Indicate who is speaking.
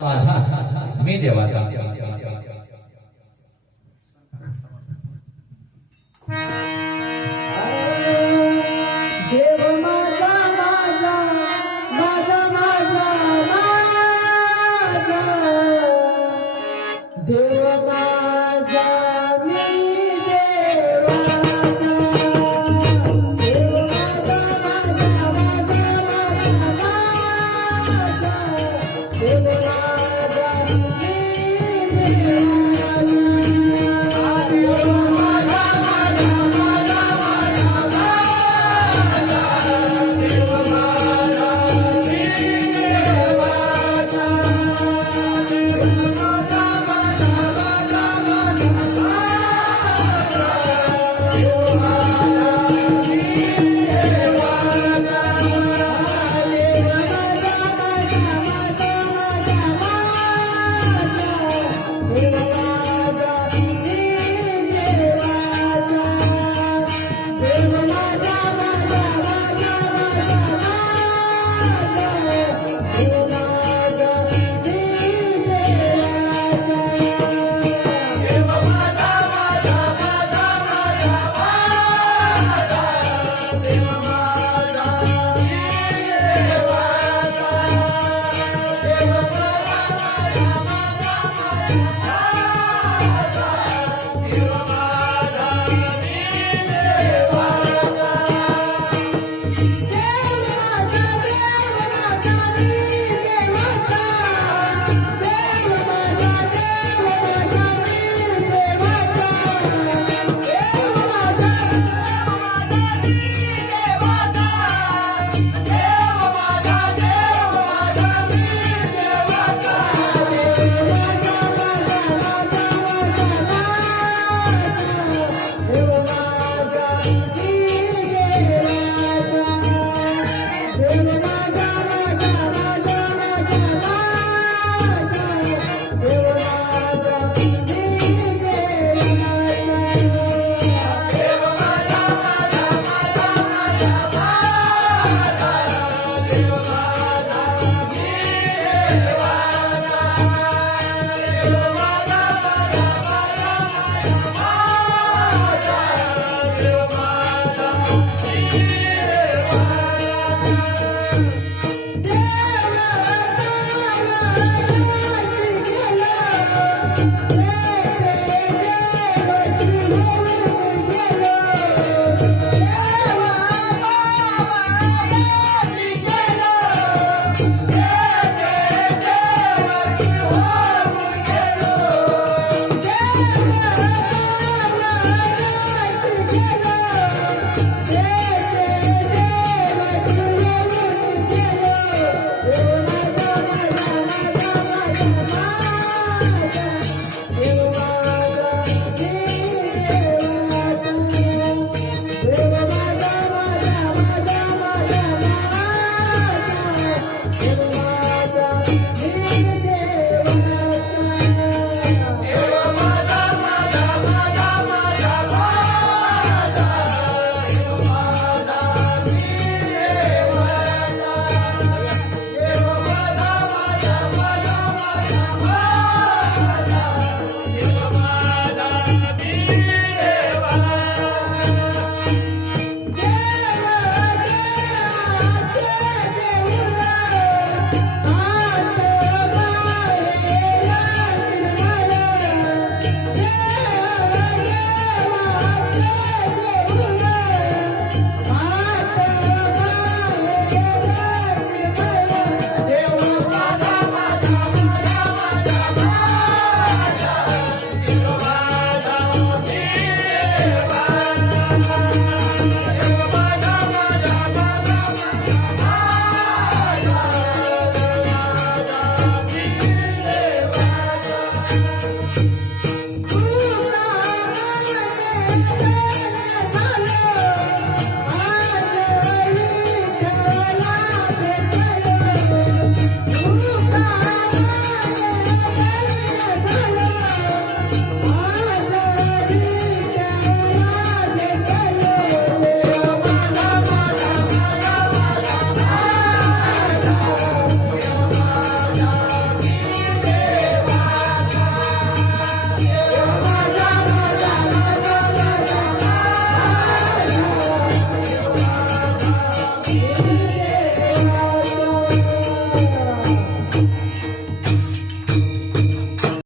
Speaker 1: माझा मी देवाचा